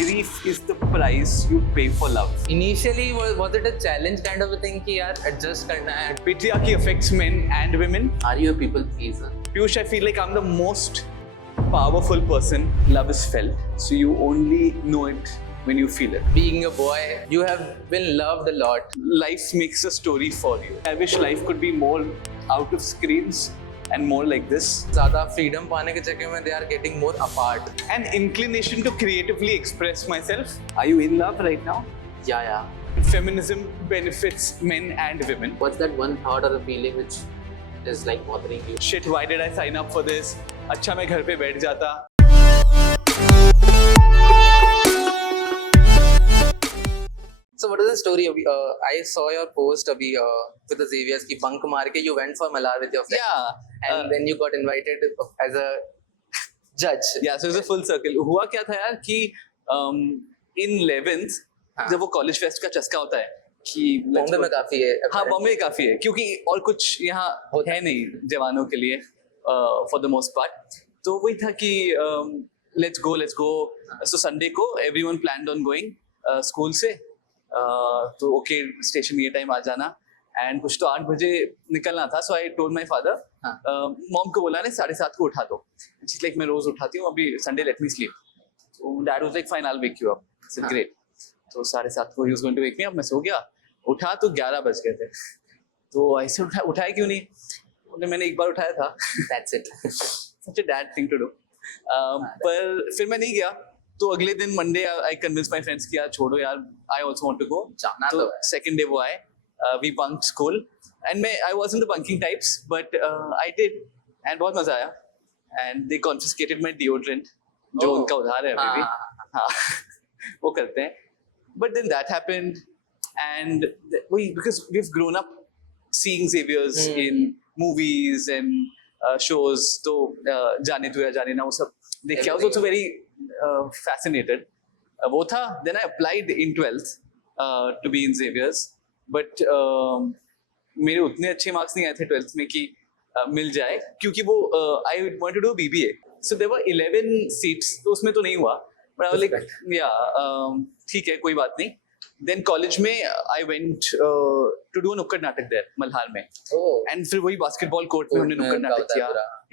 grief is the price you pay for love. Initially, was it a challenge kind of a thing कि यार adjust करना है? Patriarchy affects men and women. Are you a people pleaser? Piyush, I feel like I'm the most powerful person. Love is felt, so you only know it when you feel it. Being a boy, you have been loved a lot. Life makes a story for you. I wish life could be more out of screens and more like this. ज़्यादा freedom पाने के चक्कर में they are getting more apart. An inclination to creatively express myself. Are you in love right now? Yeah. Feminism benefits men and women. What's that one thought or a feeling which is like bothering you? Shit, why did I sign up for this? अच्छा मैं घर पे बैठ जाता. So what is the story? I saw your post with the Xavier's की bunk मार के you went for Mallar with your friend. Yeah. And then you got invited as a judge. Yeah, so it's a full circle. हुआ क्या था यार कि in 11th जब वो कॉलेज फेस्ट का चस्का होता है कि बॉम्बे में काफी है. हाँ बॉम्बे काफी है क्योंकि और कुछ यहाँ है नहीं जवानों के लिए for the most part. तो वही था कि let's go. So संडे को everyone planned on going school से. तो ओके स्टेशन ये टाइम आ जाना एंड कुछ तो 8 बजे निकलना था. So I told my father, mom को बोला ने 7:30 को उठा दो. शीज लाइक मैं रोज उठाती हूँ, अभी संडे लेट मी स्लीप. तो dad was like fine I will wake you up. So great. तो 7:30 को ही was going to wake me up. मैं सो गया, उठा तो 11 बज गए थे. तो ऐसे उठाया क्यों नहीं, मैंने एक बार उठाया था. That's it. Such a dad thing to do. पर फिर मैं नहीं गया. तो अगले दिन Monday I convince my friends कि यार छोड़ो यार, I also want to go. तो सेकंड डे वो आए, वी बंक्ड स्कूल एंड मैं I wasn't the bunking types but I did and बहुत मजा आया. And they confiscated my deodorant जो उनका उधार है अभी भी. हाँ वो करते हैं. But then that happened and we because we have grown up seeing Xavier's in movies and shows. तो जाने तू या जाने ना वो सब देखा. I was also very fascinated. वो था. Then I applied in 12th to be in Xavier's, but मेरे उतने अच्छे मार्क्स नहीं आए थे 12th में कि मिल जाए, क्योंकि वो I wanted to do BBA. So there were 11 seats, तो उसमें तो नहीं हुआ. But I was like, yeah, ठीक है कोई बात नहीं. Then college में I went to do a नुक्कड़ नाटक there मल्हार में. And फिर वही बास्केटबॉल कोर्ट में हमने नुक्कड़ नाटक किया.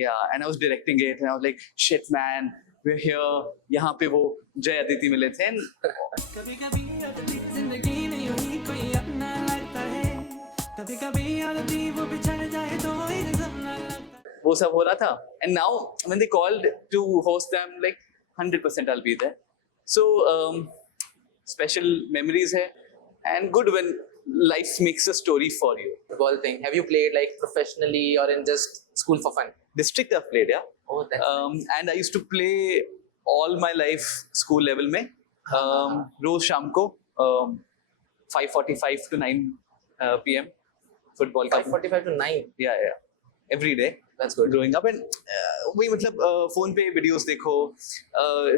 Yeah, and I was directing it and I was like, shit man, we're here. यहाँ पे वो जय अदिति मिले थे. वो सब हो रहा था. And now when they called to host them, like 100% I'll be there. So special memories है and good when life makes a story for you. Football thing. Have you played like professionally or in just school for fun? District I've played, yeah. Oh, that's nice. And I used to play all my life school level में. रोज शाम को 5:45 to 9 p.m. football. 5:45 to 9. Yeah. Every day. That's good. Growing up and वही मतलब phone पे videos देखो,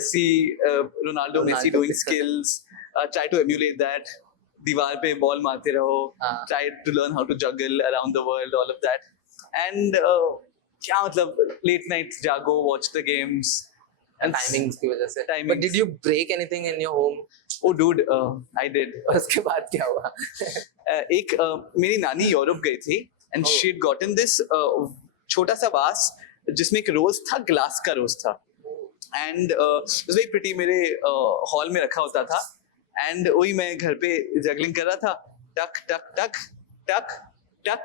see Ronaldo Messi doing skills, try to emulate that. दीवार पे ball मारते रहो, try to learn how to juggle around the world, all of that. And क्या मतलब late night जागो, watch the games. And timings की वजह से. Timings. But did you break anything in your home? Oh dude, I did. और उसके बाद क्या हुआ? एक मेरी नानी यूरोप गई थी and she had gotten this छोटा सा वास जिसमें एक रोज था, ग्लास का रोज था. And it was very pretty. मेरे हॉल में रखा होता था and वही मैं घर पे जगलिंग कर रहा था. टक टक टक टक टक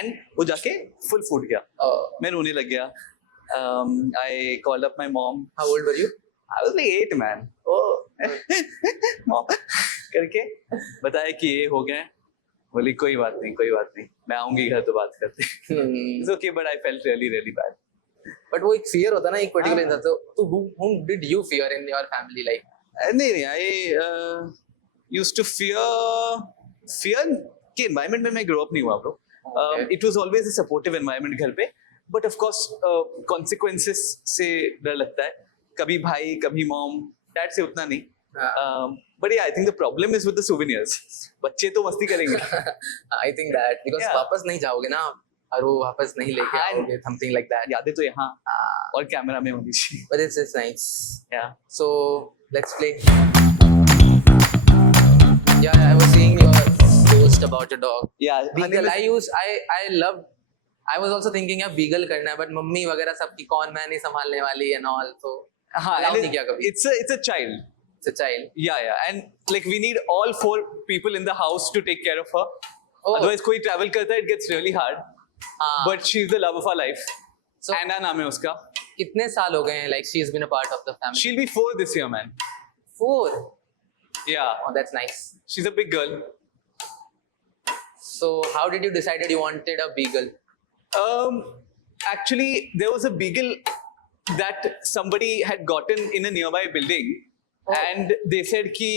and वो जाके फुल फूट गया. मैं रोने लग गया. I called up my mom. How old were you? I was like 8 man. Mom करके बताया कि ये हो गया. बोली कोई बात नहीं, मैं आऊंगी घर तो बात करते. It's okay, but I felt really bad. But वो एक fear होता ना एक particular इंसान. तो whom did you fear in your family life? नहीं, I used to fear के environment में मैं grow up नहीं हुआ bro. It was always a supportive environment घर पे. But of course consequences से डर लगता है. कभी भाई, कभी mom, dad से उतना नहीं. But yeah, I think the problem is with the souvenirs. बच्चे तो मस्ती करेंगे. I think that because वापस नहीं जाओगे ना और वो वापस नहीं लेके आओगे, something like that. यादें तो यहाँ और कैमरा में होनी चाहिए. But it's nice. Yeah. So let's play. Yeah, I was seeing your post about your dog. Yeah, Beagle. I loved. I was also thinking यार beagle करना है, but मम्मी वगैरह सबकी कौन मैं नहीं संभालने वाली and all, so allow नहीं किया कभी. It's a child. It's a child. Yeah, and like we need all 4 people in the house to take care of her. Oh. Otherwise, कोई travel करता है, it gets really hard. But she's the love of our life. So Anna नाम है उसका. कितने साल हो गए हैं? Like she's been a part of the family. She'll be 4 this year, man. 4. Yeah. Oh, that's nice. She's a big girl. So how did you decide you wanted a beagle? Actually, there was a beagle that somebody had gotten in a nearby building, and they said कि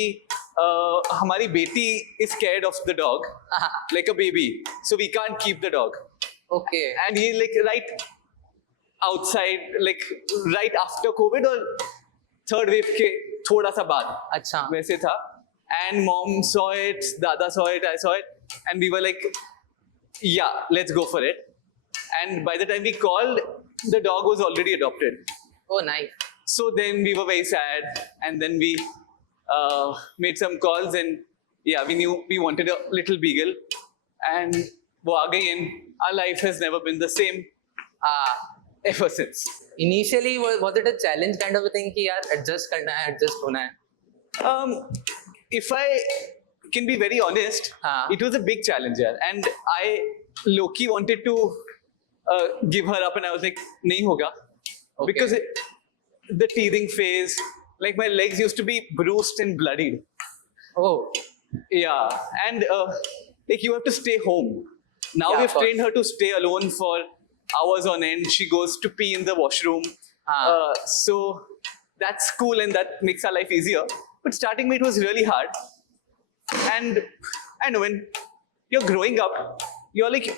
हमारी बेटी is scared of the dog, like a baby, so we can't keep the dog. Okay. And he like right outside, like right after COVID or third wave के थोड़ा सा बाद अच्छा. वैसे था. And mom saw it, dada saw it, I saw it, and we were like, yeah, let's go for it. And by the time we called, the dog was already adopted. Oh, nice. So then we were very sad, and then we made some calls, and yeah, we knew we wanted a little beagle, and वो आ गई, and our life has never been the same ever since. Initially, was it a challenge kind of a thing कि यार adjust करना है, adjust होना है? If I can be very honest, it was a big challenge, yeah. And I low-key wanted to give her up, and I was like, nahi hoga. Okay. Because the teething phase, like my legs used to be bruised and bloodied. Oh. Yeah, and like you have to stay home. Now Yeah, we've of course. trained her to stay alone for hours on end. She goes to pee in the washroom. So that's cool, and that makes our life easier. But starting me, it was really hard. And I know when you're growing up, you're like,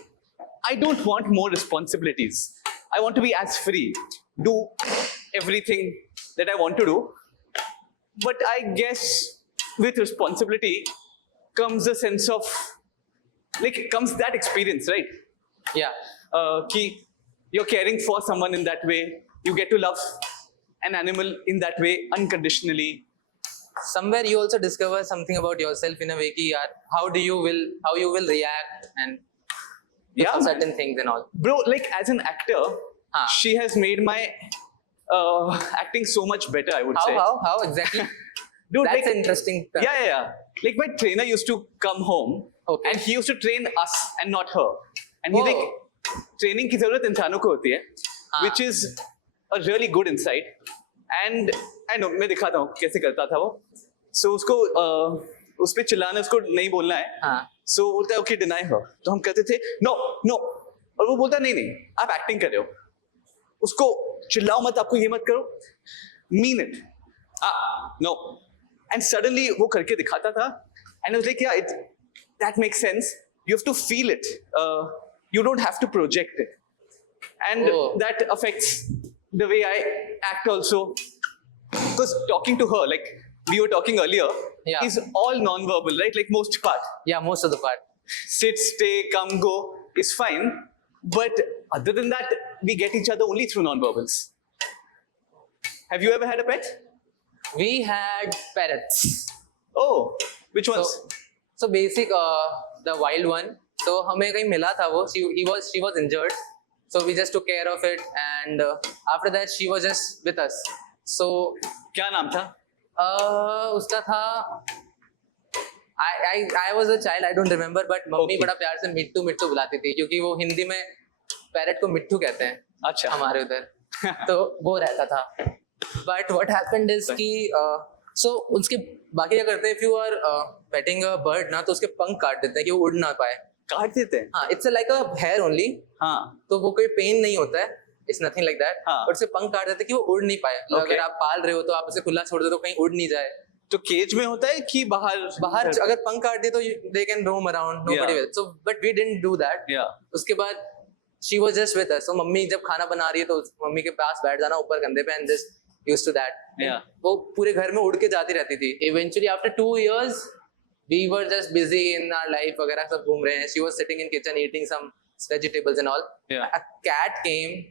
I don't want more responsibilities. I want to be as free, do everything that I want to do. But I guess with responsibility comes a sense of, like, comes that experience, right? Yeah. Ki you're caring for someone in that way. You get to love an animal in that way unconditionally. Somewhere you also discover something about yourself in a way कि यार how you will react and Yeah, certain things and all. Bro, like as an actor, she has made my acting so much better, I would say. How exactly? Dude, That's like, interesting. Yeah. Like my trainer used to come home, Okay. and he used to train us and not her. And he's Oh. like, training की ज़रूरत इंसानों को होती है, which is a really good insight. And I know, मैं दिखाता हूँ कैसे करता था वो. So उसको उस पे चिल्लाना, उसको नहीं बोलना है. So बोलता है okay, deny her. तो हम कहते थे no, और वो बोलता नहीं, आप एक्टिंग कर रहे हो. उसको चिल्लाओ मत, आपको ये मत करो. Mean it. No. And suddenly वो करके दिखाता था. And I was like, yeah, that makes sense. You have to feel it. You don't have to project it. And that affects the way I act also. Because talking to her, like we were talking earlier, is all non-verbal, right? Like most part. Yeah, most of the part. Sit, stay, come, go is fine. But other than that, we get each other only through non-verbals. Have you ever had a pet? We had parrots. Oh, which ones? So basic, the wild one. So हमें कहीं मिला था वो. She was injured. So we just took care of it, and after that she was just with us. So क्या नाम था? उसका था. I was a child, I don't remember, but mummy बड़ा प्यार से मिट्टू मिट्टू बुलाती थी, क्योंकि वो हिंदी में पैरेट को मिट्टू कहते हैं. अच्छा. हमारे उधर. तो वो रहता था. But what happened is कि so उसके बाकी क्या करते हैं, if you are petting a bird ना, तो उसके पंख काट देते हैं कि वो उड़ ना पाए. काट देते हैं? हाँ, it's like a hair only. हाँ. तो वो कोई पेन नहीं होता है. It's nothing like that. हाँ. और उसके पंख काट देते हैं कि वो उड़ नहीं पाए. अगर आप पाल रहे हो तो आप उसे खुला छोड़ दो तो कहीं उड़ नहीं जाए. तो केज में होता है कि बाहर अगर पंख काट दिए तो they can roam around, nobody will. So but we didn't do that. उसके बाद she was just with us. So mummy जब खाना बना रही है तो मम्मी के पास बैठ जाना ऊपर कंधे पे and just used to that. वो पूरे घर में उड़ के जाती रहती थी. Eventually after 2 years we were just busy in our life वगैरह सब घूम रहे हैं. She was sitting in kitchen eating some vegetables and all. A cat came.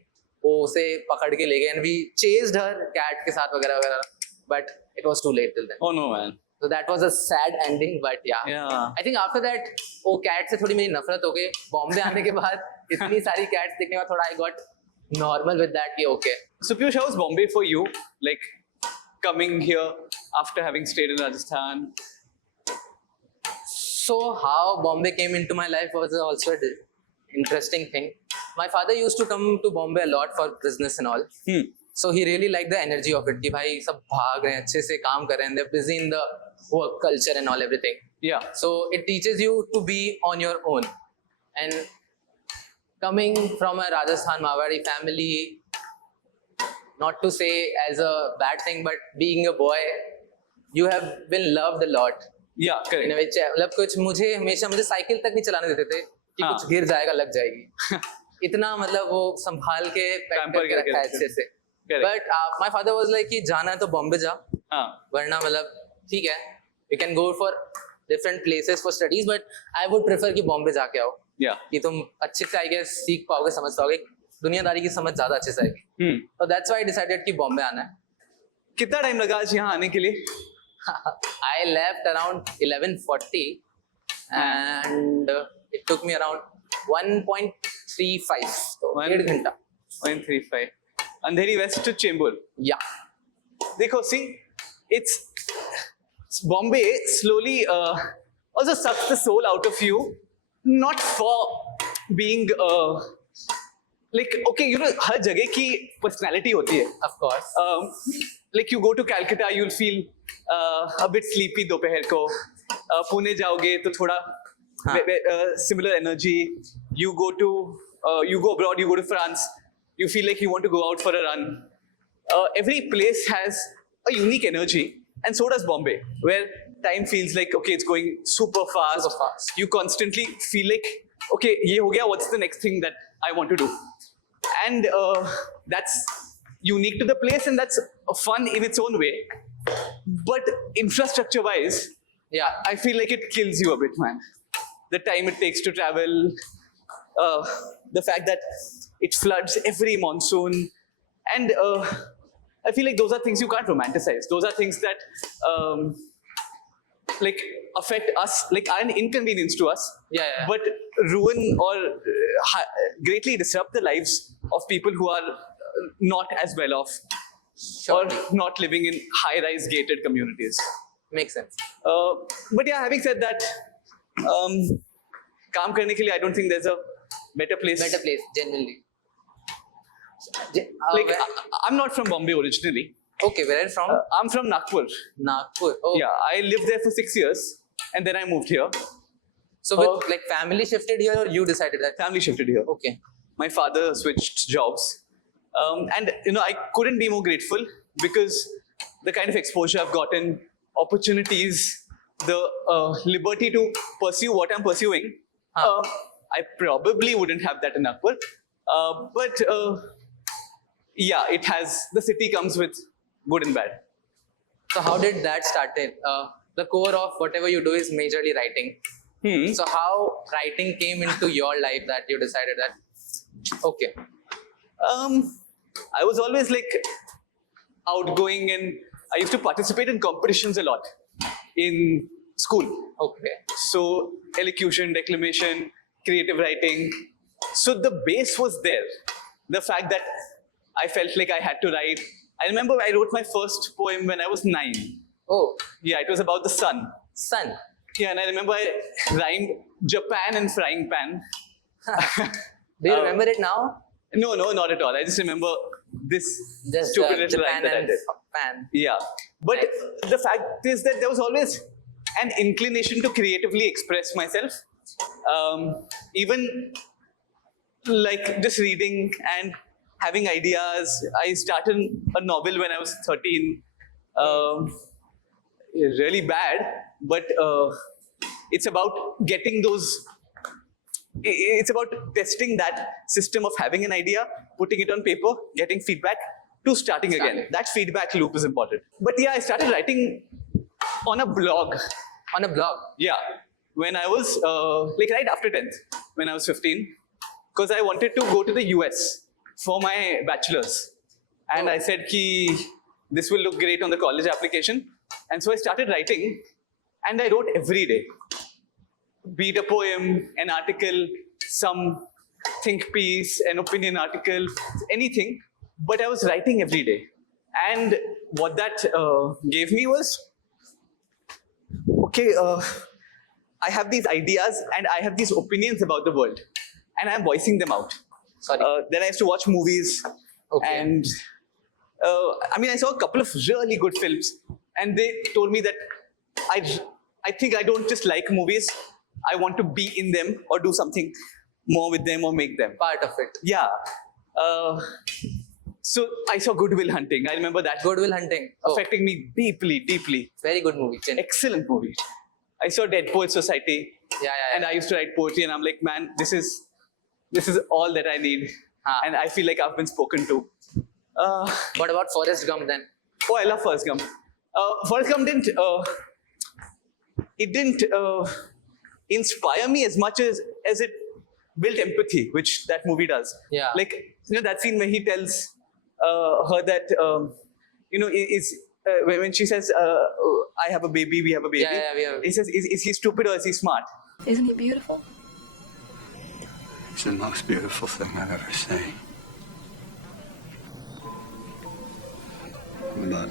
वो उसे पकड़ के ले गए and we chased her cat के साथ वगैरह. But it was too late till then. Oh no, man. So that was a sad ending, but yeah. I think after that, वो cat से थोड़ी मेरी नफरत हो गई. बॉम्बे आने के बाद इतनी सारी cats देखने के बाद थोड़ा I got normal with that कि okay. So Piyush, how was Bombay for you? Like coming here after having stayed in Rajasthan? So how Bombay came into my life was also an interesting thing. My father used to come to Bombay a lot for business and all. So he really liked the energy of it. कि भाई सब भाग रहे हैं अच्छे से काम कर रहे हैं. They're busy in the work culture and all everything. Yeah. So it teaches you to be on your own. And coming from a Rajasthan Marwari family, not to say as a bad thing, but being a boy, you have been loved a lot. Yeah, correct. In which मतलब कुछ मुझे cycle तक नहीं चलाने देते थे कि कुछ गिर जाएगा लग जाएगी. इतना मतलब वो संभाल के पैक करके रखा है अच्छे से. But my father was like कि जाना है तो बॉम्बे जा. वरना मतलब ठीक है, you can go for different places for studies, but I would prefer कि बॉम्बे जाके आओ. Yeah. कि तुम अच्छे से आएगे सीख पाओगे समझ पाओगे दुनियादारी की समझ ज्यादा अच्छे से आएगी. So that's why I decided कि बॉम्बे आना है. कितना टाइम लगा आज यहाँ आने के लिए? I left around 11:40 and it took me around 1.35. So 1.5 घंटा. 1.35. Andheri West to Chembur. Yeah. Dekho, see, it's Bombay slowly also sucks the soul out of you, not for being like, okay, you know, हर जगह की personality होती है. Of course. Like you go to Calcutta, you'll feel a bit sleepy दोपहर को. पुणे जाओगे तो थोड़ा similar energy. You go abroad, you go to France, you feel like you want to go out for a run. Every place has a unique energy, and so does Bombay, where time feels like, okay, it's going super fast. Super fast. You constantly feel like, okay, ye ho gaya, what's the next thing that I want to do? And that's unique to the place, and that's fun in its own way. But infrastructure-wise, yeah, I feel like it kills you a bit, man. The time it takes to travel, the fact that it floods every monsoon, and I feel like those are things you can't romanticize. Those are things that like affect us, like are an inconvenience to us, but ruin or greatly disrupt the lives of people who are not as well off or not living in high-rise gated communities. Makes sense. But yeah, having said that, काम करने के लिए I don't think there's a better place. Better place, genuinely. Like I'm not from Bombay originally. Okay, where are you from? I'm from Nagpur. Nagpur. Oh. Yeah, I lived there for 6 years, and then I moved here. So, with like family shifted here, or you decided that? Family shifted here. Okay. My father switched jobs, and you know I couldn't be more grateful because the kind of exposure I've gotten, opportunities, the liberty to pursue what I'm pursuing. I probably wouldn't have that in Nagpur, but yeah, it has. The city comes with good and bad. So how did that start? The core of whatever you do is majorly writing. So how writing came into your life that you decided that, okay. I was always like outgoing, and I used to participate in competitions a lot in school. Okay. So elocution, declamation, creative writing. So the base was there. The fact that I felt like I had to write. I remember I wrote my first poem when I was 9. Oh. Yeah, it was about the sun. Sun. Yeah, and I remember I rhymed Japan and frying pan. Do you remember it now? No, not at all. I just remember this stupid little Japan rhyme that I and did. pan. Yeah, but the fact is that there was always an inclination to creatively express myself. Even like just reading and having ideas. I started a novel when I was 13. Really bad, but it's about getting those. It's about testing that system of having an idea, putting it on paper, getting feedback, to starting again. That feedback loop is important. But yeah, I started writing on a blog. On a blog? Yeah. When I was, like right after 10th, when I was 15, because I wanted to go to the US for my bachelor's. And I said, ki, this will look great on the college application. And so I started writing, and I wrote every day. Be it a poem, an article, some think piece, an opinion article, anything. But I was writing every day. And what that gave me was, okay, I have these ideas and I have these opinions about the world, and I'm voicing them out. Then I used to watch movies, and I saw a couple of really good films, and they told me that I think I don't just like movies, I want to be in them or do something more with them or make them. Part of it. Yeah. So I saw Good Will Hunting. I remember that. Good Will Hunting. Affecting me deeply, deeply. Very good movie. Excellent movie. I saw Dead Poets Society. Yeah. And I used to write poetry, and I'm like, man, this is all that I need. And I feel like I've been spoken to. What about Forrest Gump then? Oh, I love Forrest Gump. Forrest Gump didn't inspire me as much as it built empathy, which that movie does. Yeah. Like, that scene where he tells her that, when she says, I have a baby, we have a baby. Yeah, we have. He says, is he stupid or is he smart? Isn't he beautiful? It's the most beautiful thing I've ever seen. But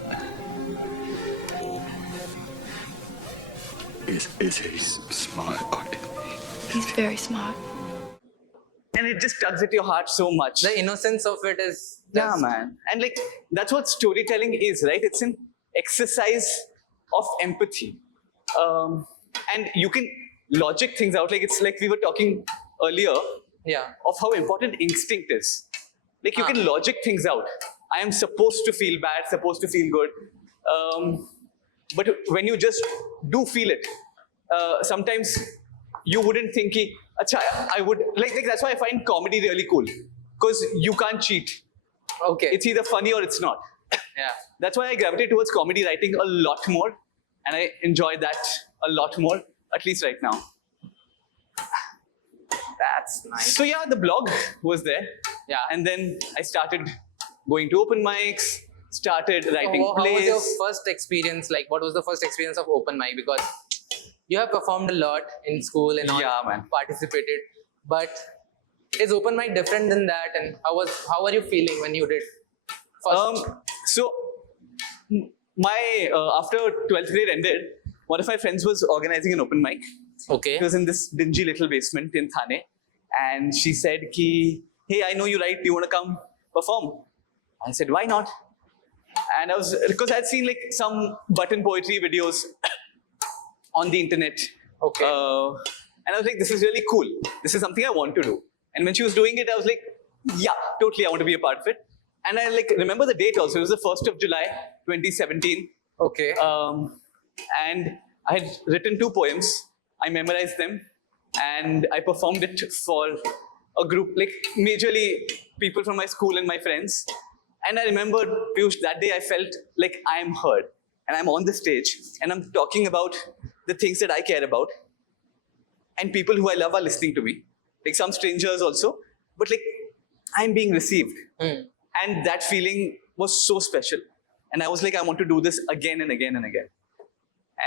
is he smart or He's very smart. And it just tugs at your heart so much. The innocence of it is Yeah, man. And like, that's what storytelling is, right? It's an exercise of empathy. And you can logic things out. Like, it's like we were talking earlier of how important instinct is. Like, you can logic things out. I am supposed to feel bad, supposed to feel good. But when you just do feel it, sometimes you wouldn't think, Achha, I would, like that's why I find comedy really cool. Because you can't cheat. Okay. It's either funny or it's not. Yeah. That's why I gravitate towards comedy writing a lot more. And I enjoy that a lot more, at least right now. That's nice. So yeah, the blog was there. Yeah. And then I started going to open mics, started writing How plays. was your first experience? Like, what was the first experience of open mic? Because you have performed a lot in school and all. Yeah, man. Participated. But is open mic different than that? And how are you feeling when you did first? So my after 12th grade ended, one of my friends was organizing an open mic. Okay. It was in this dingy little basement in Thane. And she said, hey, I know you write, do you want to come perform? I said, why not? And because I'd seen like some button poetry videos on the internet. Okay. And I was like, this is really cool. This is something I want to do. And when she was doing it, I was like, yeah, totally, I want to be a part of it. And I like remember the date also. It was the 1st of July, 2017. Okay. And I had written 2 poems. I memorized them, and I performed it for a group, like majorly people from my school and my friends. And I remember, Piyush, that day I felt like I am heard, and I'm on the stage, and I'm talking about the things that I care about, and people who I love are listening to me, like some strangers also, but like I'm being received. And that feeling was so special. And I was like, I want to do this again and again and again.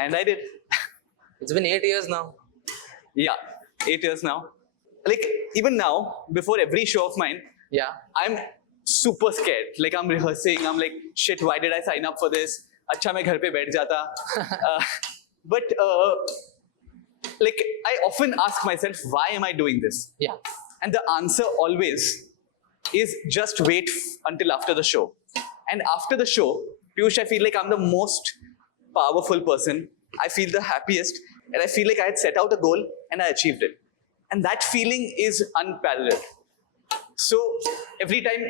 And I did. It's been 8 years now. Yeah, 8 years now. Like, even now, before every show of mine, Yeah. I'm super scared. Like, I'm rehearsing. I'm like, shit, why did I sign up for this? Acha, main ghar pe baith jata. But, like, I often ask myself, why am I doing this? Yeah. And the answer always is just wait until after the show. And after the show, Piyush, I feel like I'm the most powerful person. I feel the happiest. And I feel like I had set out a goal and I achieved it. And that feeling is unparalleled. So every time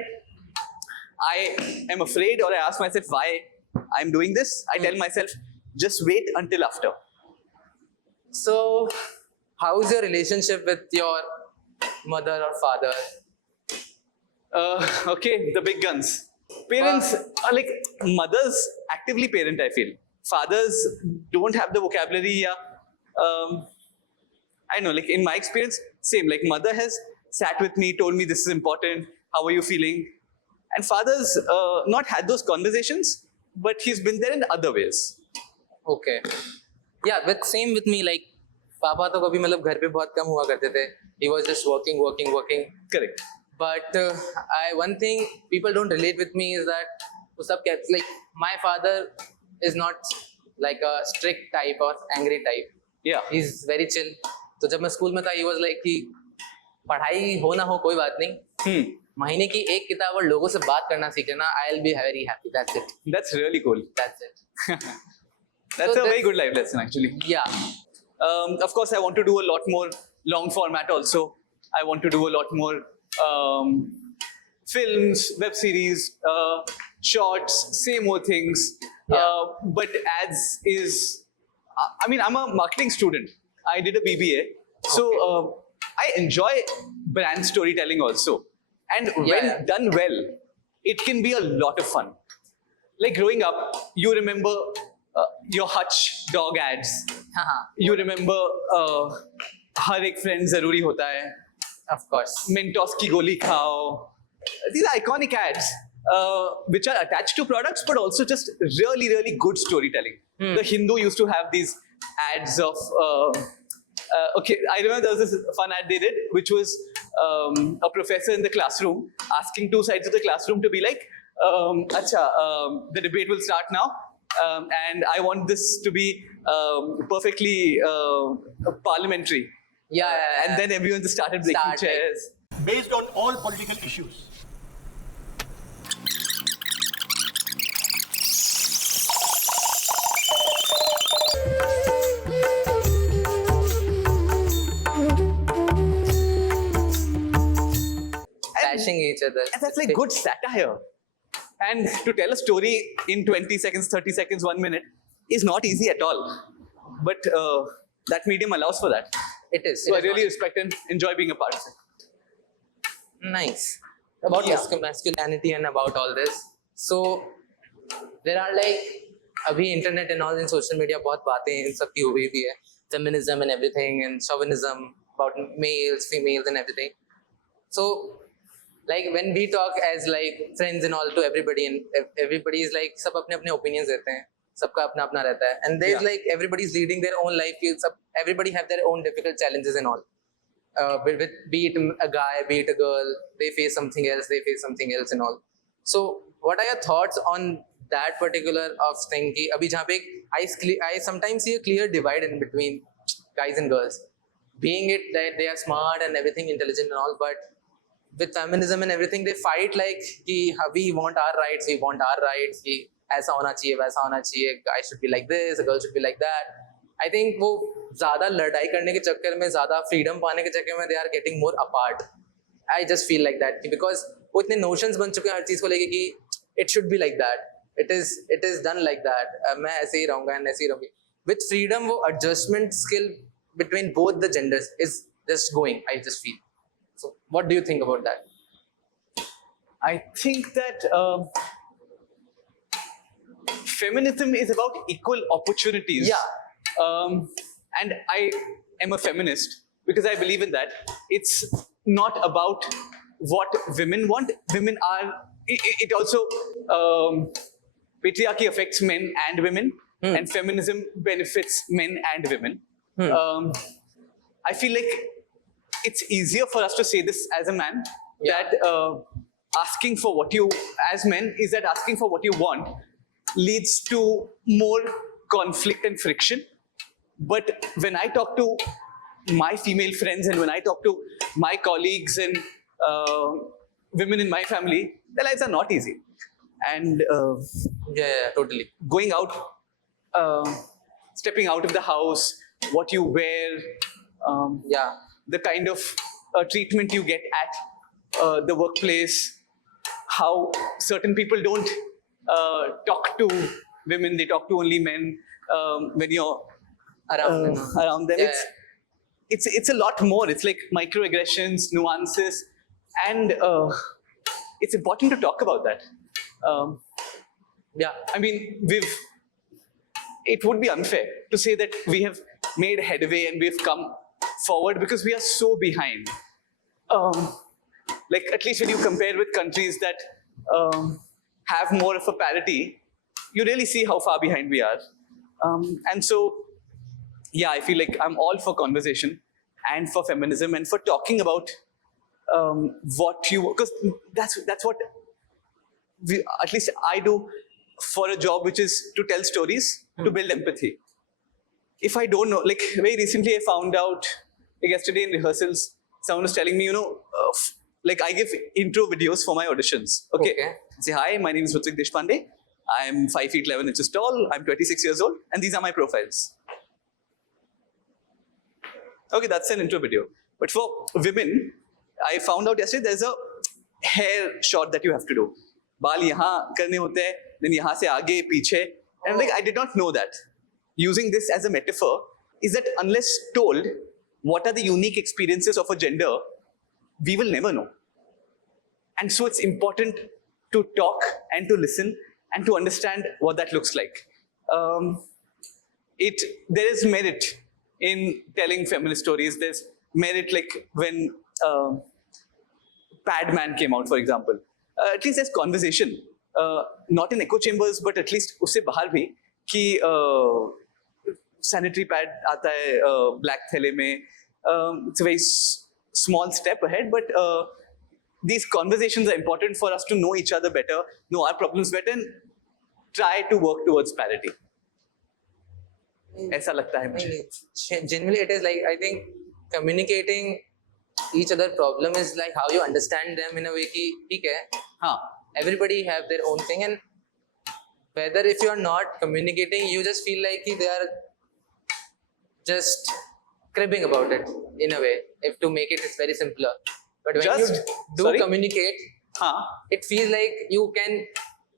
I am afraid or I ask myself why I'm doing this, I tell myself, just wait until after. So, how is your relationship with your mother or father? Okay, the big guns. Parents are like, mothers actively parent, I feel. Fathers don't have the vocabulary. I know, like in my experience, same. Like mother has sat with me, told me this is important. How are you feeling? And fathers not had those conversations, but he's been there in other ways. Okay. Yeah, but same with me. Like, पापा तो कभी मतलब घर पे बहुत कम हुआ करते थे. He was just working. Correct. But one thing people don't relate with me is that वो सब कहते like my father is not like a strict type or angry type. Yeah. He's very chill. तो जब मैं school में था, he was like कि पढ़ाई हो ना हो कोई बात नहीं. महीने की एक किताब और लोगों से बात करना सीख लेना, I'll be very happy. That's it. That's really cool. That's it. That's a very good life lesson, actually. Yeah. Of course, I want to do a lot more long format also. I want to do a lot more films, web series, shorts, say more things. Yeah. But ads is, I mean, I'm a marketing student. I did a BBA. So I enjoy brand storytelling also. And when done well, it can be a lot of fun. Like growing up, you remember your Hutch dog ads. You remember हर एक friend जरूरी होता है. Of course. Mentos की गोली खाओ. These are iconic ads which are attached to products, but also just really, really good storytelling. The Hindu used to have these ads of. Okay, I remember there was this fun ad they did, which was a professor in the classroom asking two sides of the classroom to be like, the debate will start now, and I want this to be perfectly parliamentary. Yeah. And then everyone just started breaking chairs. Based on all political issues. Bashing each other. And that's like good satire. And to tell a story in 20 seconds, 30 seconds, 1 minute is not easy at all. But that medium allows for that. It is. So I really respect and enjoy being a part of it. Nice. About masculinity and about all this. So there are like अभी internet and all in social media बहुत बातें इन सब की हुई भी है. Feminism and everything and chauvinism about males, females and everything. So like when we talk as like friends and all to everybody, and everybody is like सब अपने अपने opinions देते हैं, सबका अपना अपना रहता है, and there's like everybody's leading their own life. Everybody have their own difficult challenges and all. Be it a guy, be it a girl, they face something else and all. So what are your thoughts on that particular of thing? कि अभी जहाँ पे I sometimes see a clear divide in between guys and girls. Being it that they are smart and everything, intelligent and all, but with feminism and everything, they fight like कि we want our rights, कि ऐसा होना चाहिए, वैसा होना चाहिए, guy should be like this, a girl should be like that. I think वो ज़्यादा लड़ाई करने के चक्कर में, ज़्यादा freedom पाने के चक्कर में, they are getting more apart. I just feel like that because वो इतने notions बन चुके हैं हर चीज़ को लेके कि it should be like that. It is done like that. मैं ऐसे ही रहूँगा and ऐसे ही रहूँगी. With freedom, वो adjustment skill between both the genders is just going. I just feel. So, what do you think about that? I think that feminism is about equal opportunities. Yeah. And I am a feminist because I believe in that. It's not about what women want. Women are. It also patriarchy affects men and women, and feminism benefits men and women. I feel like it's easier for us to say this as a man, that asking for what you, as men, is that asking for what you want leads to more conflict and friction. But when I talk to my female friends and when I talk to my colleagues and women in my family, their lives are not easy. And Yeah, totally. going out, stepping out of the house, what you wear, the kind of treatment you get at the workplace, how certain people don't talk to women, they talk to only men when you're around them. It's a lot more. It's like microaggressions, nuances, and it's important to talk about that. I mean, it would be unfair to say that we have made headway and we've come forward because we are so behind. Like, at least when you compare with countries that have more of a parity, you really see how far behind we are. And so, yeah, I feel like I'm all for conversation and for feminism and for talking about what you, because that's what at least I do for a job, which is to tell stories, to build empathy. If I don't know, like very recently I found out, like yesterday in rehearsals, someone was telling me, like I give intro videos for my auditions. Okay. Say, hi, my name is Rutwik Deshpande. I'm 5 feet 11 inches tall. I'm 26 years old. And these are my profiles. Okay, that's an intro video. But for women, I found out yesterday there's a hair shot that you have to do. Baal yahan karne hote hai, then yahan se aage, piche. And like, I did not know that. Using this as a metaphor is that unless told what are the unique experiences of a gender, we will never know. And so it's important to talk and to listen and to understand what that looks like. There is merit in telling feminist stories. There's merit, like when Padman came out, for example. At least there's conversation, not in echo chambers, but at least usse bahar bhi, ki sanitary pad aata hai black thele mein. It's a very small step ahead, but these conversations are important for us to know each other better, know our problems better, and try to work towards parity. ऐसा लगता है मुझे. Generally, it is like, I think communicating each other problem is like how you understand them in a way ki, theek hai, हाँ. everybody have their own thing, and whether if you are not communicating, you just feel like they are just cribbing about it in a way, if to make it it's very simpler. But when you do communicate, it feels like you can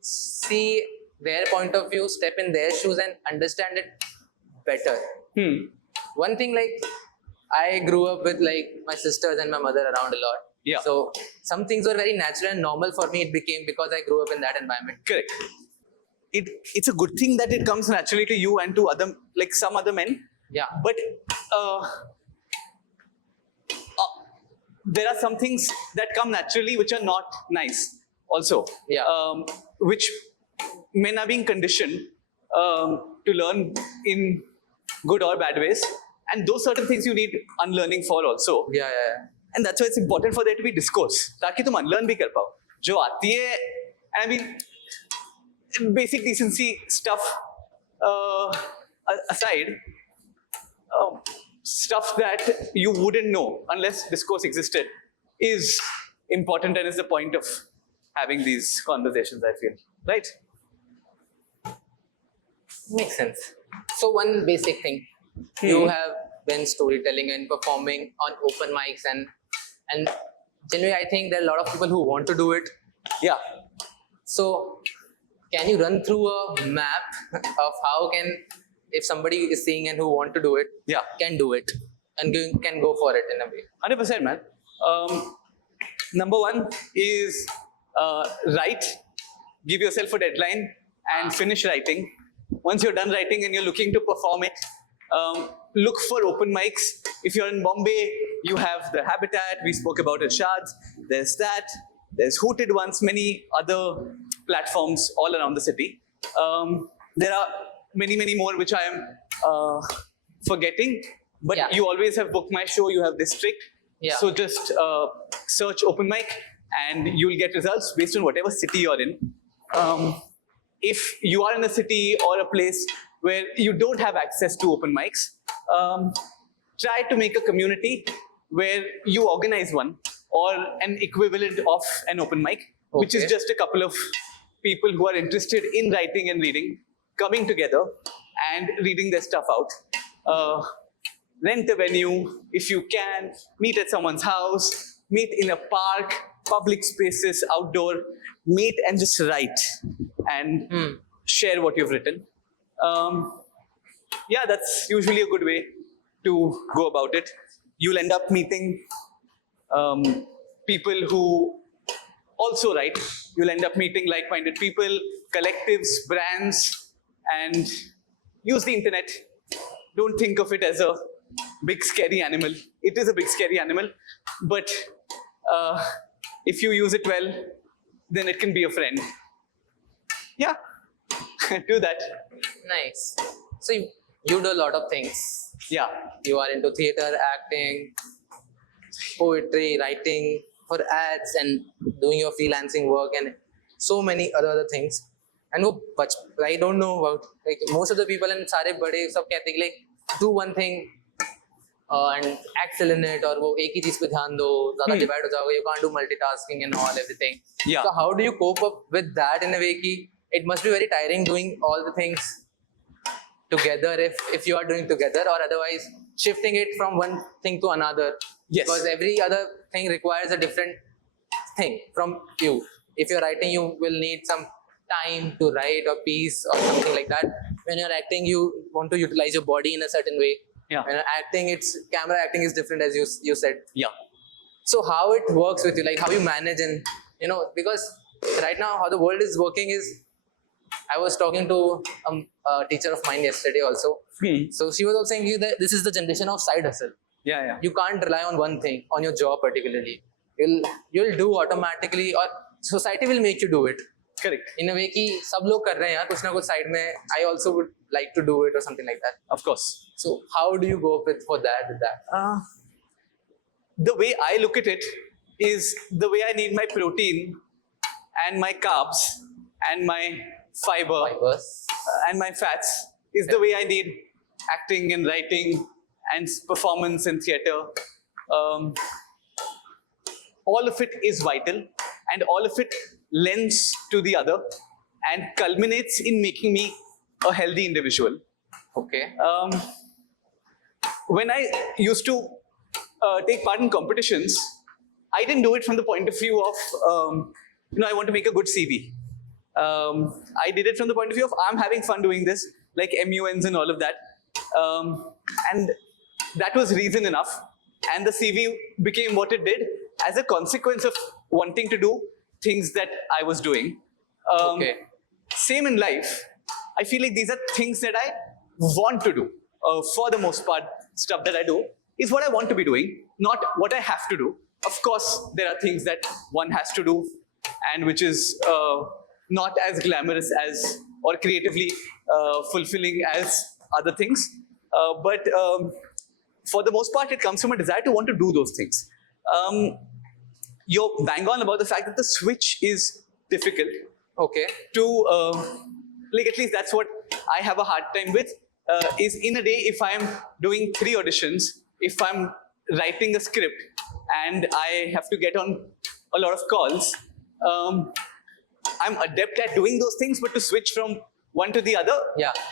see their point of view, step in their shoes and understand it better. One thing, like I grew up with like my sisters and my mother around a lot. Yeah. So some things were very natural and normal for me. It became because I grew up in that environment. Correct. It's a good thing that it comes naturally to you and to other, like some other men. Yeah. But there are some things that come naturally which are not nice also. Yeah. Which men are being conditioned to learn in good or bad ways. And those certain things you need unlearning for also. Yeah. And that's why it's important for there to be discourse. ताकि तुम unlearn भी कर पाओ. जो आती है, I mean, basic decency stuff aside, stuff that you wouldn't know unless discourse existed is important and is the point of having these conversations, I feel. Right? Makes sense. So one basic thing, you have been storytelling and performing on open mics and generally I think there are a lot of people who want to do it. Yeah. So can you run through a map of how can, if somebody is seeing and who want to do it, can do it and can go for it in a way? 100%, man. Number one is write. Give yourself a deadline and finish writing. Once you're done writing and you're looking to perform it, look for open mics. If you're in Bombay, you have the Habitat. We spoke about it, Shards. There's that. There's Hooted Ones, many other platforms all around the city. There are many, many more which I am forgetting. But you always have Book My Show, you have District. Yeah. So just search open mic and you'll get results based on whatever city you're in. If you are in a city or a place where you don't have access to open mics, try to make a community where you organize one or an equivalent of an open mic, which is just a couple of people who are interested in writing and reading, coming together and reading their stuff out. Rent a venue if you can, meet at someone's house, meet in a park, public spaces, outdoor, meet and just write and share what you've written. Yeah, that's usually a good way to go about it. You'll end up meeting people who also write. You'll end up meeting like-minded people, collectives, brands, and use the internet. Don't think of it as a big scary animal. It is a big scary animal, but if you use it well, then it can be a friend. Yeah. do that. Nice. So you do a lot of things. Yeah. You are into theater, acting, poetry, writing for ads, and doing your freelancing work, and so many other things. And I don't know about, like, most of the people and सारे बड़े सब कहते हैं like do one thing and excel in it, और वो एक ही चीज पे ध्यान दो, ज़्यादा divide हो जाओगे, you can't do multitasking and all everything. Yeah. So how do you cope up with that in a way कि it must be very tiring doing all the things together if you are doing together, or otherwise shifting it from one thing to another. Yes. Because every other thing requires a different thing from you. If you're writing, you will need some time to write a piece or something like that. When you're acting, you want to utilize your body in a certain way. Yeah. When you're acting, camera acting is different, as you said. Yeah. So how it works with you, like how you manage, and because right now how the world is working is, I was talking to a teacher of mine yesterday also. So she was also saying that this is the generation of side hustle. Yeah. You can't rely on one thing, on your job particularly. You'll do automatically, or society will make you do it. Correct. In a way कि सब लोग कर रहे हैं यार कुछ ना कुछ side में. I also would like to do it or something like that. Of course. So how do you go with that? The way I look at it is the way I need my protein and my carbs and my Fibers. and my fats is the way I need acting and writing and performance and theater. All of it is vital, and all of it lends to the other and culminates in making me a healthy individual. Okay. When I used to take part in competitions, I didn't do it from the point of view of, I want to make a good CV. I did it from the point of view of, I'm having fun doing this, like MUNs and all of that. And that was reason enough. And the CV became what it did as a consequence of wanting to do things that I was doing. Okay. Same in life. I feel like these are things that I want to do. For the most part, stuff that I do is what I want to be doing, not what I have to do. Of course, there are things that one has to do, and which is not as glamorous as or creatively fulfilling as other things. But for the most part, it comes from a desire to want to do those things. You're bang on about the fact that the switch is difficult. Okay. To, like, at least that's what I have a hard time with, is in a day, if I'm doing 3 auditions, if I'm writing a script and I have to get on a lot of calls, I'm adept at doing those things, but to switch from one to the other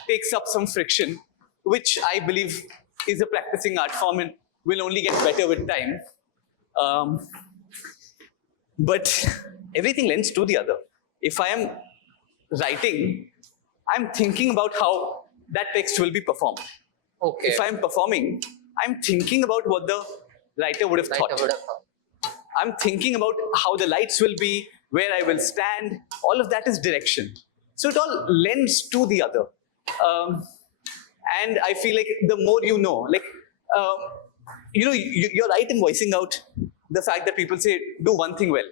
takes up some friction, which I believe is a practicing art form and will only get better with time. But everything lends to the other. If I am writing, I'm thinking about how that text will be performed. Okay. If I'm performing, I'm thinking about what the writer would have thought. I'm thinking about how the lights will be, where I will stand. All of that is direction. So it all lends to the other. And I feel like the more you know, like, you're right in voicing out the fact that people say, do one thing well.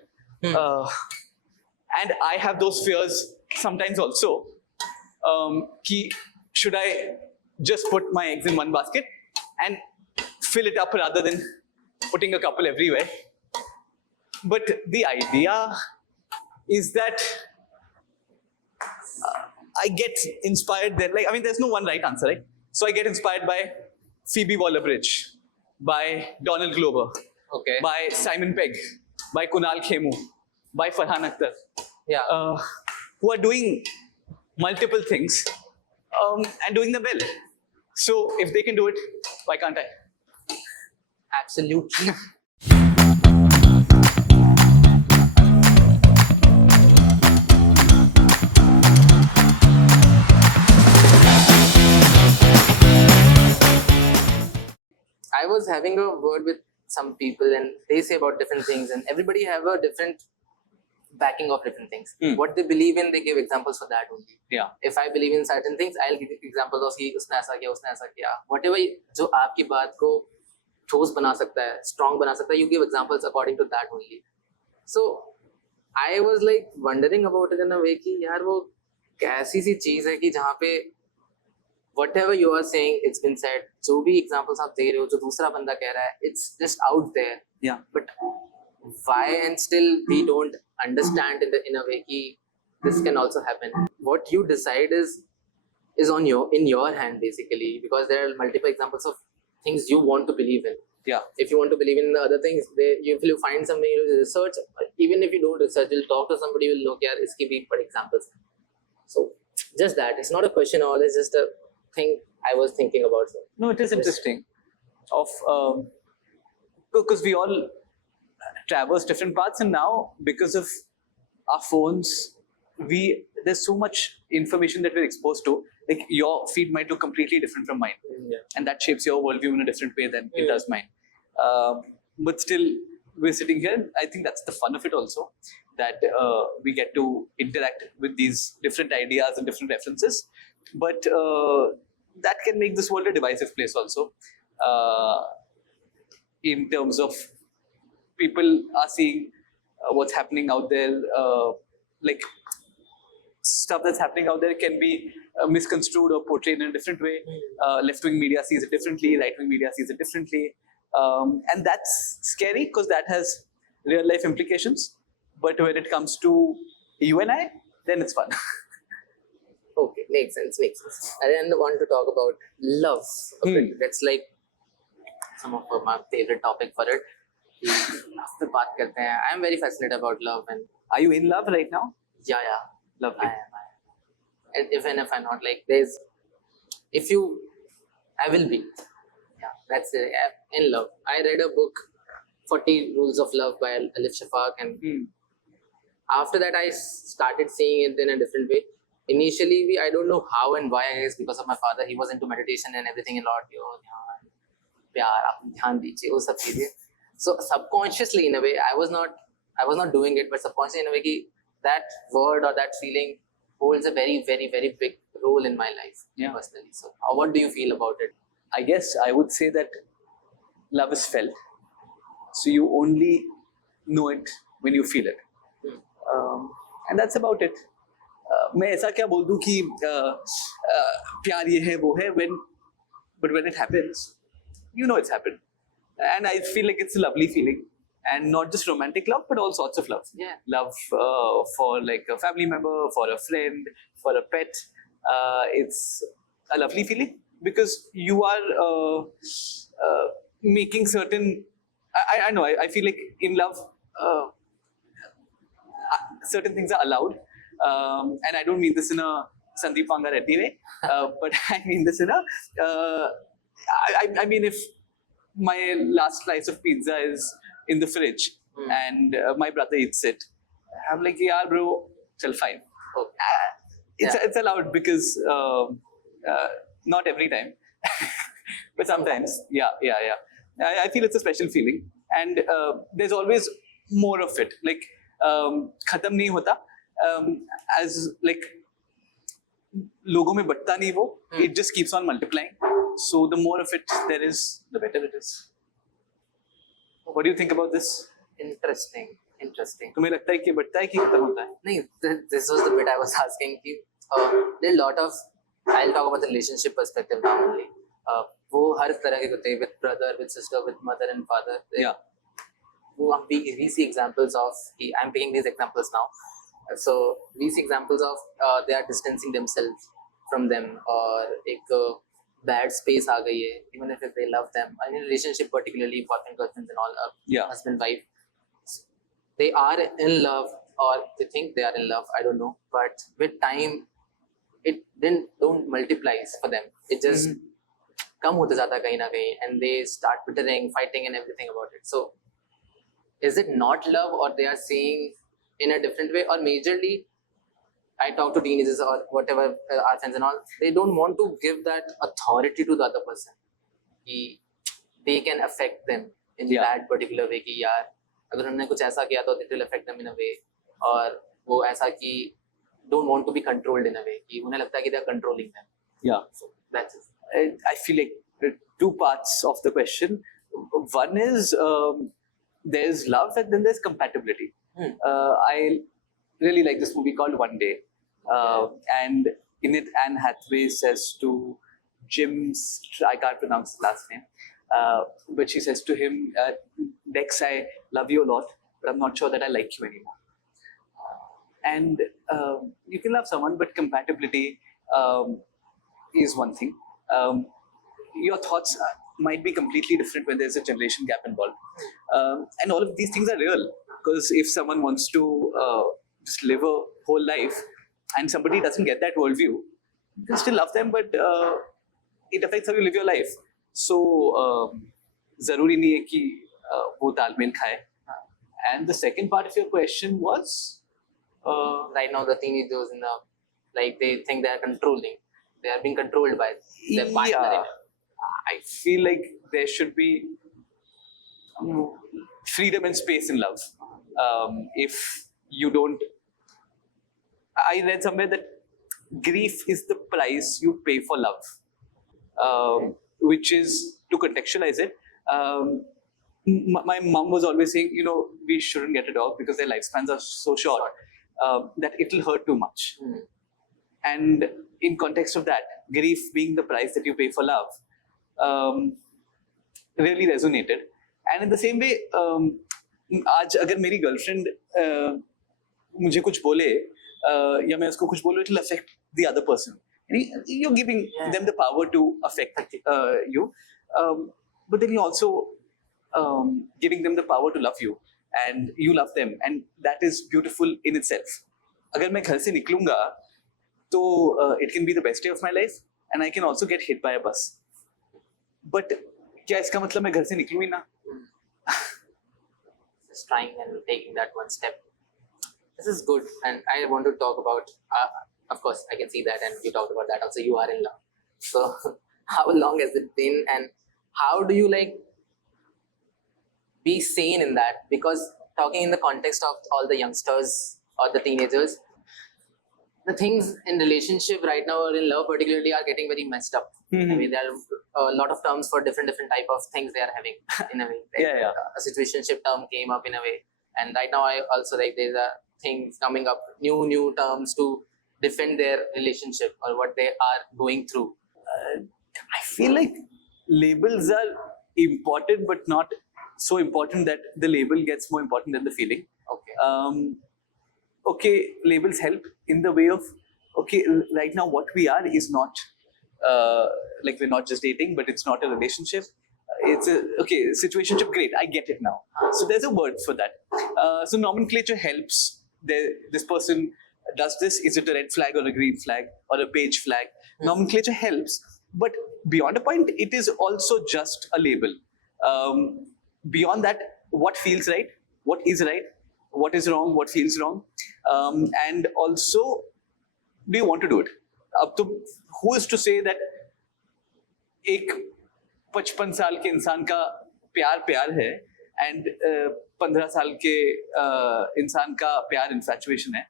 And I have those fears sometimes also. Should I just put my eggs in one basket and fill it up rather than putting a couple everywhere? But the idea is that I get inspired there. Like, I mean, there's no one right answer, right? So I get inspired by Phoebe Waller-Bridge, by Donald Glover, by Simon Pegg, by Kunal Khemu, by Farhan Akhtar, who are doing multiple things and doing them well. So if they can do it, why can't I? Absolutely. I was having a word with some people and they say about different things, and everybody have a different backing of different things. What they believe in, they give examples for that only. Yeah. If I believe in certain things, I'll give examples of कि उसने ऐसा किया, उसने ऐसा किया. Whatever जो आपकी बात को ठोस बना सकता है, strong बना सकता है, you give examples according to that only. So I was like wondering about it in a way कि यार वो एक ऐसी सी चीज है कि जहाँ पे whatever you are saying, it's been said. जो भी examples आप दे रहे हो, जो दूसरा बंदा कह रहा है, it's just out there. Yeah. But why and still we don't understand in a way कि this can also happen. What you decide is in your hand basically, because there are multiple examples of things you want to believe in. Yeah. If you want to believe in the other things, if you find something, you research. Even if you don't research, you'll talk to somebody, you'll know कि यार इसकी भी पर examples. So just that, it's not a question all, it's just a thing I was thinking about. So. No, it is interesting. Because we all traverse different paths, and now because of our phones, there's so much information that we're exposed to. Like your feed might look completely different from mine, and that shapes your worldview in a different way than it does mine. But still, we're sitting here. I think that's the fun of it also, that we get to interact with these different ideas and different references. But that can make this world a divisive place also, in terms of people are seeing what's happening out there, like stuff that's happening out there can be misconstrued or portrayed in a different way. Left-wing media sees it differently, right-wing media sees it differently, and that's scary because that has real-life implications. But when it comes to you and I, then it's fun. Okay, makes sense. I didn't want to talk about love a bit. That's like some of my favorite topic for it. उस पे बात करते हैं. I am very fascinated about love, and Are you in love right now? yeah, Lovely. I am. And even if I'm not, like I will be. Yeah, that's it. I'm in love. I read a book, 40 Rules of Love by Alif Shafaq, and after that I started seeing it in a different way. Initially, I don't know how and why. I guess because of my father, he was into meditation and everything a lot. प्यार, आप ध्यान दीजिए, वो सब चीजें. So subconsciously, in a way, I was not doing it, but subconsciously, in a way, कि that word or that feeling holds a very, very, very big role in my life, personally. So, what do you feel about it? I guess I would say that love is felt. So you only know it when you feel it. And that's about it. मैं ऐसा क्या बोल दूं कि प्यार ये है वो है, but when it happens, you know it's happened. And I feel like it's a lovely feeling. And not just romantic love, but all sorts of love. Yeah. Love for like a family member, for a friend, for a pet. It's a lovely feeling because you are making certain. I know. I feel like in love, certain things are allowed, and I don't mean this in a Sandeep Vanga Reddy way, but I mean this in a. I mean, if my last slice of pizza is in the fridge and my brother eats it, I'm like, yeah, bro, still fine. It's allowed because not every time, but sometimes, yeah. I feel it's a special feeling, and there's always more of it. Like, khatam nahi hota, as like लोगों में बढ़ता नहीं वो, it just keeps on multiplying. So the more of it there is, the better it is. What do you think about this? Interesting. तुम्हें लगता है कि बढ़ता है कि खत्म होता है? नहीं, this was the bit I was asking. There are a lot of, I'll talk about the relationship perspective now only. वो हर तरह के होते हैं, with brother, with sister, with mother and father. Yeah. We see examples of, I'm taking these examples now. So we see examples of they are distancing themselves from them, or एक bad space आ गई है, even if they love them. I mean, relationship particularly, boyfriend, girlfriends and all, husband, wife. They are in love, or they think they are in love, I don't know. But with time, it don't multiplies for them. It just कम होता जाता कहीं ना कहीं, and they start bittering, fighting and everything about it. So is it not love, or they are seeing in a different way? Or majorly, I talk to teenagers or whatever, our friends and all, they don't want to give that authority to the other person. They can affect them in that particular way कि यार अगर उन्होंने कुछ ऐसा किया तो it will affect them in a way, और वो ऐसा कि don't want to be controlled in a way कि उन्हें लगता है कि they are controlling them. Yeah. So that's it. I feel like there are two parts of the question. One is there's love and then there's compatibility. I really like this movie called One Day. And in it, Anne Hathaway says to Jim's, I can't pronounce his last name, but she says to him, Dex, I love you a lot, but I'm not sure that I like you anymore. And you can love someone, but compatibility is one thing. Your thoughts might be completely different when there's a generation gap involved. And all of these things are real, because if someone wants to just live a whole life and somebody doesn't get that worldview, you can still love them, but it affects how you live your life. So, zaruri nahi hai ki wo talmel khaye. And the second part of your question was? Right now, the teenagers they think they are controlling. They are being controlled by their partner. Yeah, I feel like there should be freedom and space in love. If you don't, I read somewhere that grief is the price you pay for love, which is, to contextualize it, my mom was always saying, we shouldn't get a dog because their lifespans are so short that it'll hurt too much. And in context of that, grief being the price that you pay for love, really resonated. And in the same way, आज अगर मेरी girlfriend मुझे कुछ बोले या मैं उसको कुछ बोलूँ, it'll affect the other person. You're giving them the power to affect you, but then you're also giving them the power to love you, and you love them, and that is beautiful in itself. अगर मैं घर से निकलूँगा, तो it can be the best day of my life, and I can also get hit by a bus. But क्या इसका मतलब मैं घर से निकलूँ ही ना? Just trying and taking that one step. This is good, and I want to talk about. Of course, I can see that, and you talked about that. Also, you are in love. So, how long has it been, and how do you be sane in that? Because talking in the context of all the youngsters or the teenagers, the things in relationship right now or in love particularly are getting very messed up. I mean, there are a lot of terms for different type of things they are having in a way. A situationship term came up in a way, and right now I also there's a things coming up, new terms to defend their relationship or what they are going through. I feel like labels are important, but not so important that the label gets more important than the feeling. Okay, labels help in the way of, right now what we are is not, we're not just dating, but it's not a relationship. It's situationship, great, I get it now. So there's a word for that. So nomenclature helps. This person does this, is it a red flag or a green flag or a beige flag? Nomenclature helps, but beyond a point, it is also just a label. Beyond that, what feels right, what is right, what is wrong, what feels wrong, and also, do you want to do it? Who is to say that एक 55 साल के इंसान का प्यार है and 15 साल के इंसान का प्यार infatuation है?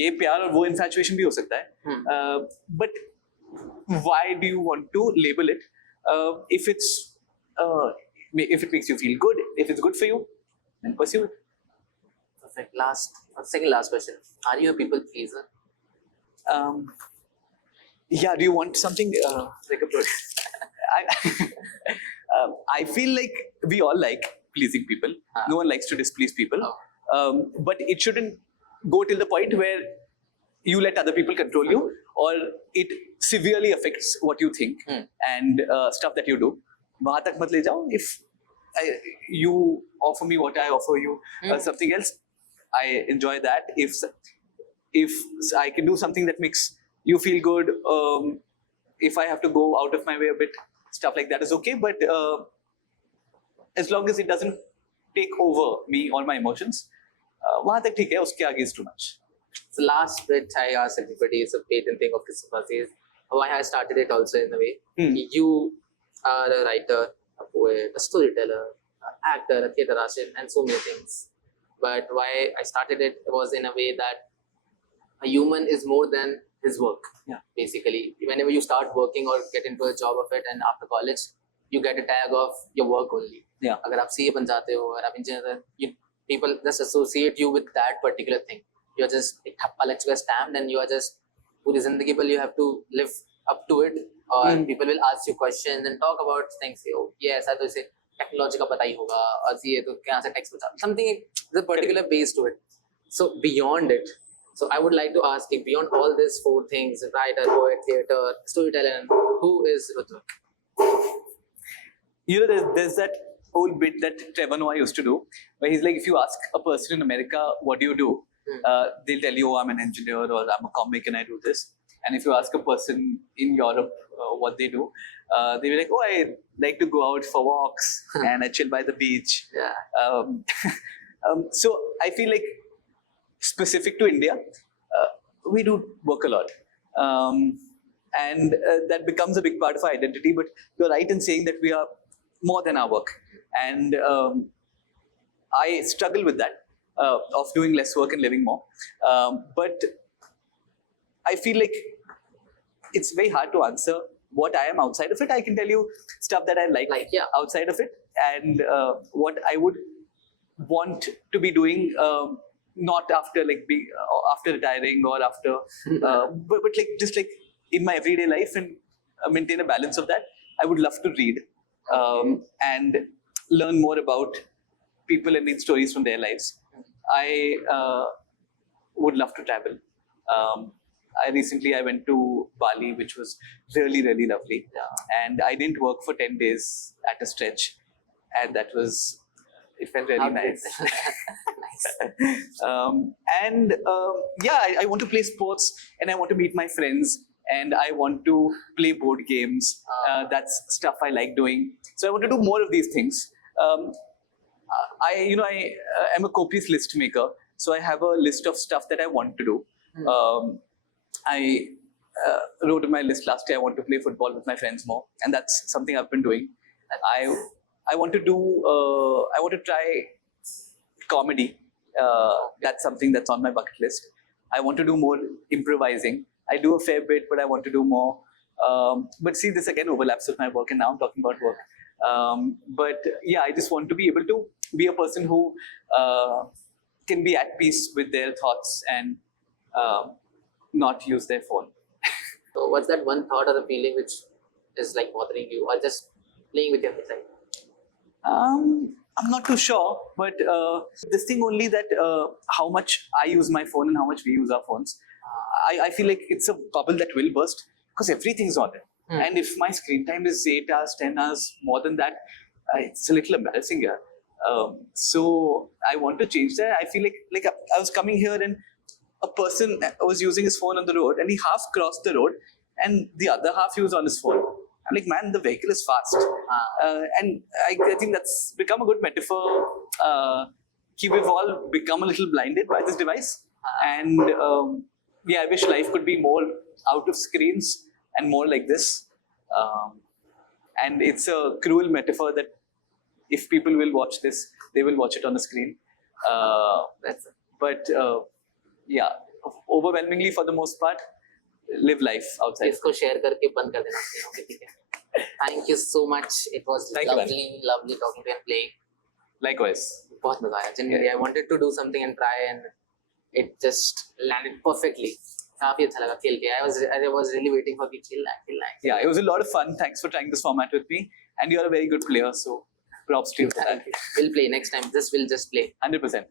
ये प्यार और वो infatuation भी हो सकता है. But why do you want to label it? If it makes you feel good, if it's good for you, then pursue it. Perfect. Second last question. Are you a people pleaser? Yeah, do you want something like a bird? I feel like we all like pleasing people. No one likes to displease people. But it shouldn't go till the point where you let other people control you, or it severely affects what you think and stuff that you do. वहाँ तक मत ले जाओ. If you offer me what I offer you, something else, I enjoy that. If I can do something that makes you feel good, if I have to go out of my way a bit, stuff like that is okay. But as long as it doesn't take over me or my emotions, वहाँ तक ठीक है. उसके आगे is too much. So last bit I ask everybody is a patent thing of KisseBaazi is why I started it also in a way. You are a writer, a poet, a storyteller, an actor, a theatre artist, and so many things. But why I started it was in a way that a human is more than his work. Yeah. Basically, whenever you start working or get into a job of it, and after college, you get a tag of your work only. Yeah. अगर आप CA बन जाते हो और आप engineer, people just associate you with that particular thing. you're just एक ठप्पा लग चुका है stamped and you are just पूरी जिंदगी भर you have to live up to it और people will ask you questions and talk about things ये ऐसा तो इसे टेक्नोलॉजी का पता ही होगा और ये तो क्या से टेक्स्ट बचा something is a particular base to it. So beyond it, so I would like to ask you, beyond all these 4 things, writer, poet, theater, storyteller, who is Rutwik? You know, there's that old bit that Trevor Noah used to do, where he's like, if you ask a person in America, what do you do? They'll tell you, oh, I'm an engineer or I'm a comic and I do this. And if you ask a person in Europe what they do, they'll be like, oh, I like to go out for walks and I chill by the beach. Yeah. So I feel like specific to India, we do work a lot. And that becomes a big part of our identity. But you're right in saying that we are more than our work. And I struggle with that, of doing less work and living more. But I feel like it's very hard to answer what I am outside of it. I can tell you stuff that I like outside of it, and what I would want to be doing, not after after retiring or after, but like just like in my everyday life, and maintain a balance of that. I would love to read and learn more about people and read stories from their lives. I would love to travel. I went to Bali, which was really, really lovely. And I didn't work for 10 days at a stretch. And it felt really nice. I want to play sports and I want to meet my friends and I want to play board games. That's stuff I like doing. So I want to do more of these things. I am a copious list maker. So I have a list of stuff that I want to do. I wrote in my list last year, I want to play football with my friends more. And that's something I've been doing. I want to try comedy. That's something that's on my bucket list. I want to do more improvising. I do a fair bit, but I want to do more. But see, this again overlaps with my work, and now I'm talking about work. I just want to be able to be a person who can be at peace with their thoughts and not use their phone. So what's that one thought or the feeling which is like bothering you or just playing with your mind? I'm not too sure, but this thing only that how much I use my phone and how much we use our phones. I feel like it's a bubble that will burst because everything's on it. And if my screen time is 8 hours, 10 hours, more than that, it's a little embarrassing here. So I want to change that. I feel like I was coming here and a person was using his phone on the road and he half crossed the road and the other half he was on his phone. I'm like, man, the vehicle is fast. And I think that's become a good metaphor. We've all become a little blinded by this device. And I wish life could be more out of screens and more like this. And it's a cruel metaphor that if people will watch this, they will watch it on the screen. Overwhelmingly for the most part, live life outside. इसको share करके बंद कर देना ठीक है. Thank you so much. It was lovely talking to you and playing. Likewise. बहुत मजा आया. Genuinely, I wanted to do something and try, and it just landed perfectly. काफी अच्छा लगा खेल के. I was really waiting for the kill. Yeah, it was a lot of fun. Thanks for trying this format with me. And you're a very good player, so props to you for that. We'll play next time. We'll just play. 100%.